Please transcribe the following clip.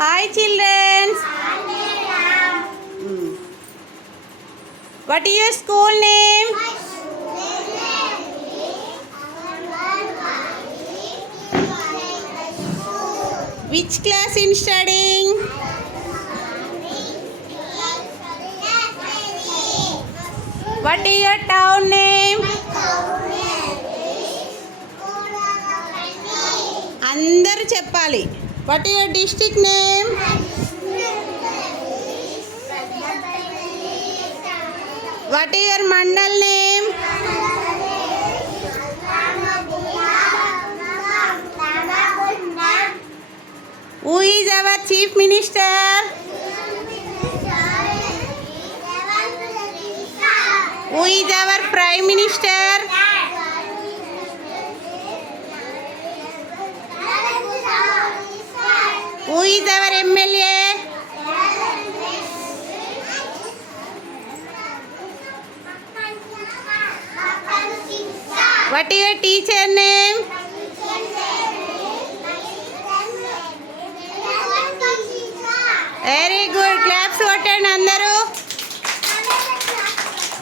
Hi children. What is your school name? Which class in studying? What is your town name? అందరూ చెప్పాలి. What is your district name? What is your mandal name? Who is our chief minister? Who is our prime minister? Who is our MLA? What is your teacher name? Very good. Claps కొట్టండి అందరూ.